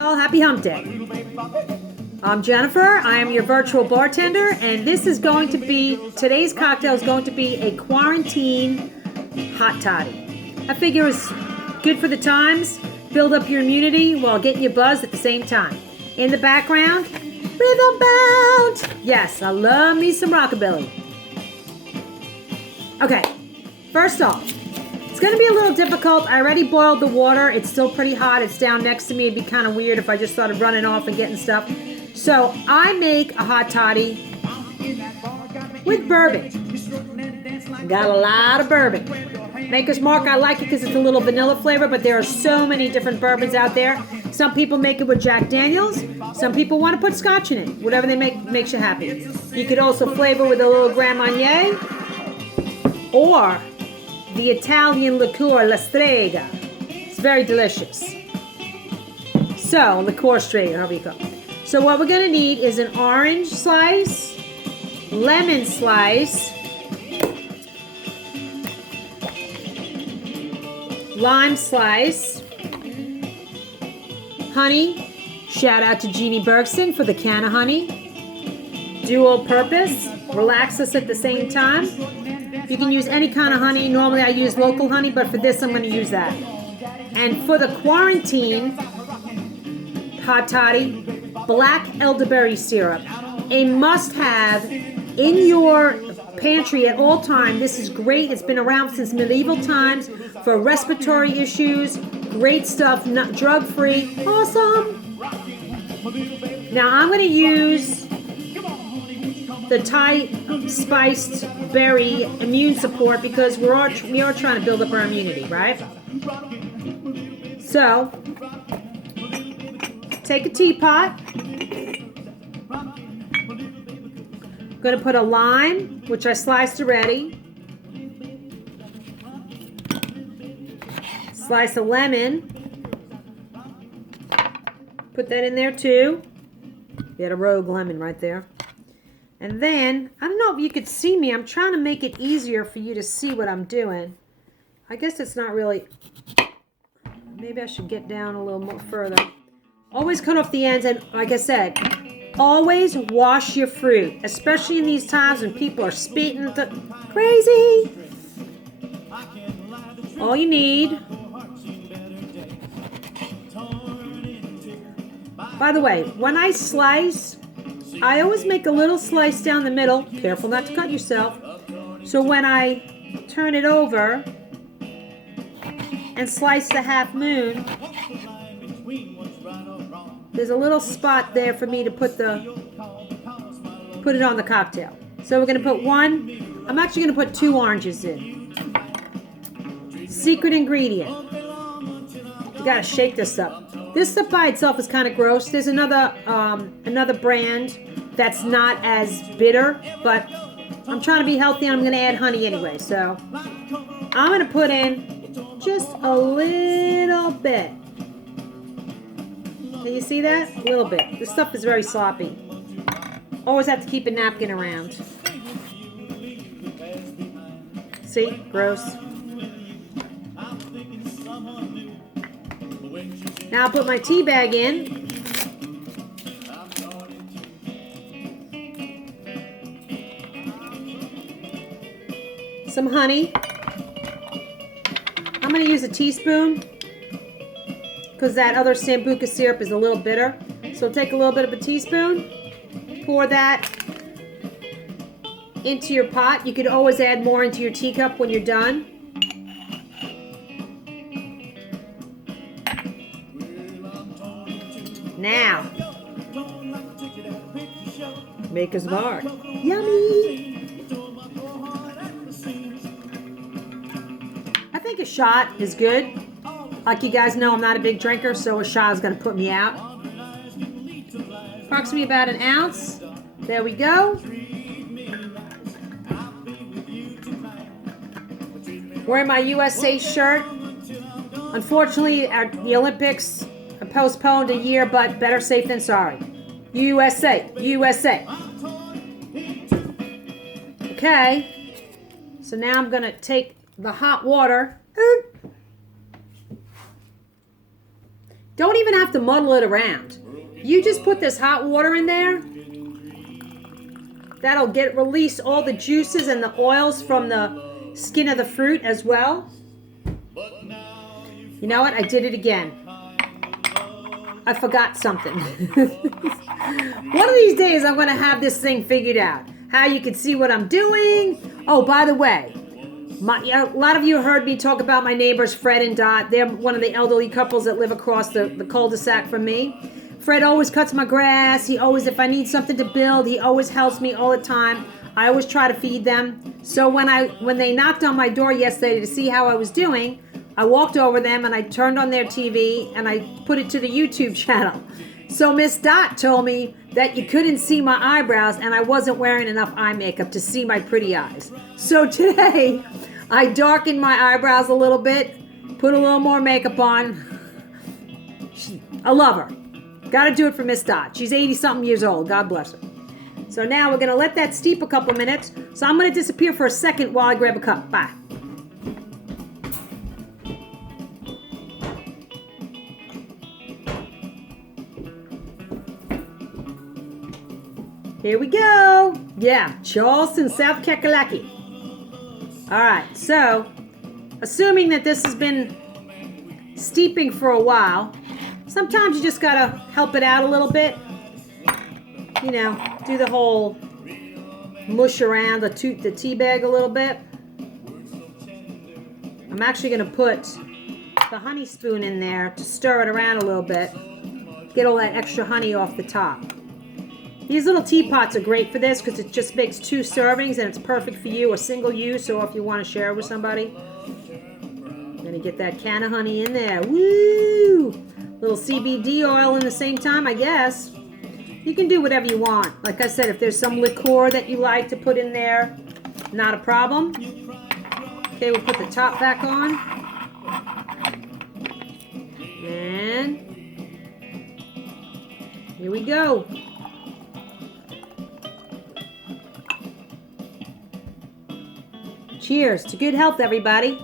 Well, happy hump day. I'm Jennifer. I am your virtual bartender, and today's cocktail is going to be a Quarantine Hot Toddy. I figure it's good for the times, build up your immunity while getting you buzzed at the same time. In the background, Rythym Bound. Yes, I love me some rockabilly. Okay, first off, it's going to be a little difficult. I already boiled the water. It's still pretty hot. It's down next to me. It'd be kind of weird if I just started running off and getting stuff. So I make a hot toddy with bourbon. Got a lot of bourbon. Maker's Mark, I like it because it's a little vanilla flavor, but there are so many different bourbons out there. Some people make it with Jack Daniels. Some people want to put scotch in it. Whatever they makes you happy. You could also flavor with a little Grand Marnier or the Italian liqueur La Strega. It's very delicious. So, liqueur strega, however you call it. So what we're going to need is an orange slice, lemon slice, lime slice, honey. Shout out to Jeannie Bergson for the can of honey. Dual purpose, relax us at the same time. You can use any kind of honey. Normally I use local honey, but for this I'm going to use that. And for the Quarantine Hot Toddy, black elderberry syrup. A must-have in your pantry at all times. This is great. It's been around since medieval times for respiratory issues. Great stuff, not drug-free. Awesome. Now I'm going to use the Thai spiced berry immune support because we are trying to build up our immunity, right? So, take a teapot. I'm going to put a lime, which I sliced already. Slice a lemon. Put that in there too. Get a rogue lemon right there. And then, I don't know if you could see me. I'm trying to make it easier for you to see what I'm doing. I guess it's not really... Maybe I should get down a little more further. Always cut off the ends. And like I said, always wash your fruit. Especially in these times when people are spitting crazy. All you need... By the way, when I slice... I always make a little slice down the middle. Careful not to cut yourself. So when I turn it over and slice the half moon, there's a little spot there for me to put it on the cocktail. So we're going to put one. I'm actually going to put 2 oranges in. Secret ingredient. You got to shake this up. This stuff by itself is kind of gross. There's another brand that's not as bitter, but I'm trying to be healthy and I'm going to add honey anyway. So I'm going to put in just a little bit. Can you see that? A little bit. This stuff is very sloppy. Always have to keep a napkin around. See? Gross. Now I'll put my tea bag in. Some honey. I'm going to use a teaspoon because that other Sambuca syrup is a little bitter. So take a little bit of a teaspoon. Pour that into your pot. You could always add more into your teacup when you're done. Now, Maker's Mark. Yummy! I think a shot is good. Like you guys know, I'm not a big drinker, so a shot is going to put me out. Approximately about an ounce. There we go. Wearing my USA shirt. Unfortunately, the Olympics are postponed a year, but better safe than sorry. USA, USA. Okay. So now I'm going to take the hot water. Don't even have to muddle it around. You just put this hot water in there. That'll release all the juices and the oils from the skin of the fruit as well. You know what? I did it again. I forgot something. One of these days I'm going to have this thing figured out. How you can see what I'm doing. Oh, by the way, a lot of you heard me talk about my neighbors Fred and Dot. They're one of the elderly couples that live across the cul-de-sac from me. Fred always cuts my grass. He always, if I need something to build, he always helps me all the time. I always try to feed them. So when they knocked on my door yesterday to see how I was doing, I walked over them and I turned on their TV and I put it to the YouTube channel. So Miss Dot told me that you couldn't see my eyebrows and I wasn't wearing enough eye makeup to see my pretty eyes. So today, I darkened my eyebrows a little bit, put a little more makeup on. I love her. Got to do it for Miss Dot. She's 80-something years old. God bless her. So now we're going to let that steep a couple minutes. So I'm going to disappear for a second while I grab a cup. Bye. Here we go. Yeah, Charleston, South Kakalaki. All right, so assuming that this has been steeping for a while, sometimes you just gotta help it out a little bit. You know, do the whole mush around the tea bag a little bit. I'm actually gonna put the honey spoon in there to stir it around a little bit. Get all that extra honey off the top. These little teapots are great for this because it just makes 2 servings and it's perfect for you, a single use, or if you want to share it with somebody. Gonna get that can of honey in there. Woo! Little CBD oil in the same time, I guess. You can do whatever you want. Like I said, if there's some liqueur that you like to put in there, not a problem. Okay, we'll put the top back on. And here we go. Cheers to good health, everybody.